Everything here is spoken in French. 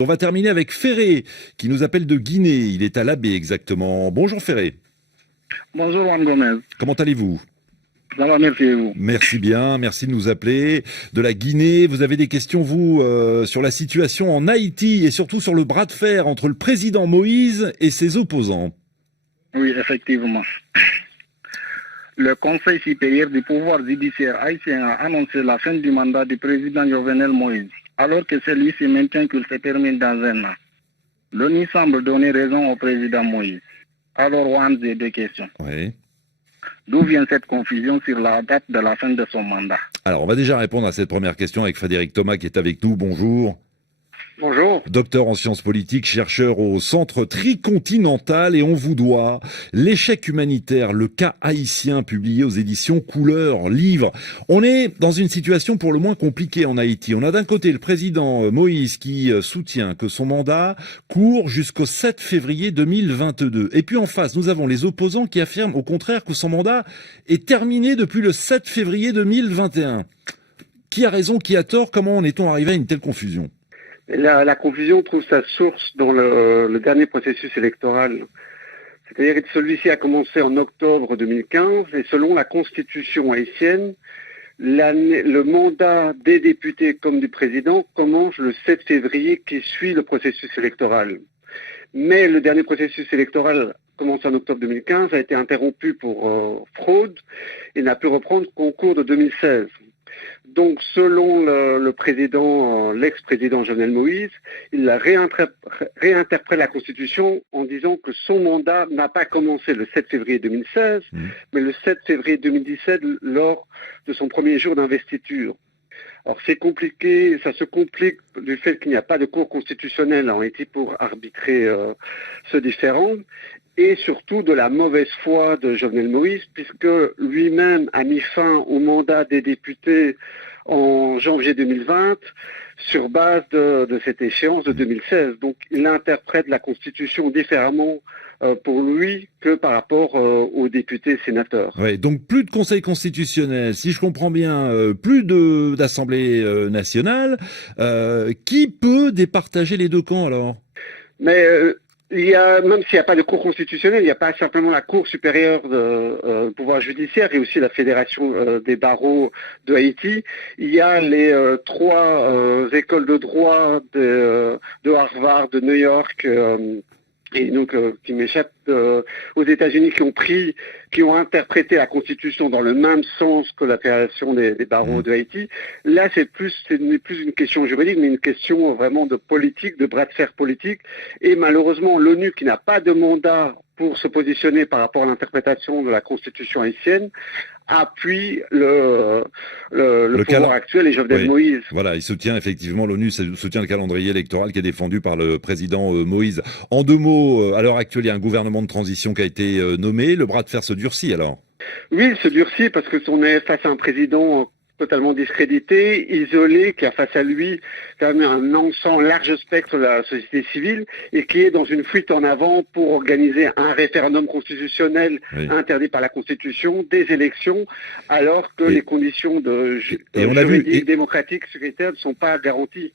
On va terminer avec Ferré, qui nous appelle de Guinée. Il est à l'Abbé exactement. Bonjour Ferré. Bonjour Juan Gomez, Comment allez-vous? ça va, merci et vous. Merci bien, merci de nous appeler. De la Guinée, vous avez des questions, vous, sur la situation en Haïti et surtout sur le bras de fer entre le président Moïse et ses opposants. Oui, effectivement. Le Conseil supérieur du pouvoir judiciaire haïtien a annoncé la fin du mandat du président Jovenel Moïse, alors que celui-ci maintient qu'il se termine dans un an. L'ONU semble donner raison au président Moïse. Alors, Juan, j'ai deux questions. Oui. D'où vient cette confusion sur la date de la fin de son mandat? Alors, on va déjà répondre à cette première question avec Frédéric Thomas qui est avec nous. Bonjour. Bonjour. Docteur en sciences politiques, chercheur au Centre Tricontinental, et on vous doit l'échec humanitaire, le cas haïtien, publié aux éditions Couleur, livre. On est dans une situation pour le moins compliquée en Haïti. On a d'un côté le président Moïse qui soutient que son mandat court jusqu'au 7 février 2022. Et puis en face, nous avons les opposants qui affirment au contraire que son mandat est terminé depuis le 7 février 2021. Qui a raison, qui a tort? Comment en est-on arrivé à une telle confusion? La confusion trouve sa source dans le dernier processus électoral. C'est-à-dire que celui-ci a commencé en octobre 2015 et selon la constitution haïtienne, le mandat des députés comme du président commence le 7 février qui suit le processus électoral. Mais le dernier processus électoral commencé en octobre 2015 a été interrompu pour fraude et n'a pu reprendre qu'au cours de 2016. Donc, selon le président, l'ex-président Jovenel Moïse, il a réinterprété la Constitution en disant que son mandat n'a pas commencé le 7 février 2016, mais le 7 février 2017 lors de son premier jour d'investiture. Alors c'est compliqué, ça se complique du fait qu'il n'y a pas de cour constitutionnelle en Haïti pour arbitrer ce différend, et surtout de la mauvaise foi de Jovenel Moïse, puisque lui-même a mis fin au mandat des députés en janvier 2020 sur base de cette échéance de 2016. Donc il interprète la Constitution différemment pour lui que par rapport aux députés et sénateurs. Ouais, donc plus de Conseil constitutionnel, si je comprends bien, plus d'Assemblée nationale. Qui peut départager les deux camps alors? Mais il y a, même s'il n'y a pas de cour constitutionnelle, il n'y a pas simplement la Cour supérieure de pouvoir judiciaire et aussi la Fédération des barreaux de Haïti. Il y a les trois écoles de droit de Harvard, de New York, et donc qui m'échappent aux États-Unis, qui ont interprété la Constitution dans le même sens que la Fédération des barreaux de Haïti. Là, ce n'est plus une question juridique, mais une question vraiment de politique, de bras de fer politique. Et malheureusement, l'ONU, qui n'a pas de mandat pour se positionner par rapport à l'interprétation de la Constitution haïtienne, appuie le pouvoir actuel et Jovenel Moïse. Voilà, il soutient effectivement, l'ONU soutient le calendrier électoral qui est défendu par le président Moïse. En deux mots, à l'heure actuelle, il y a un gouvernement de transition qui a été nommé. Le bras de fer se durcit alors? Oui, il se durcit parce que on est face à un président totalement discrédité, isolé, qui a face à lui quand même un ensemble large spectre de la société civile et qui est dans une fuite en avant pour organiser un référendum constitutionnel interdit par la Constitution, des élections, alors que les conditions juridiques, démocratiques, sécuritaires ne sont pas garanties.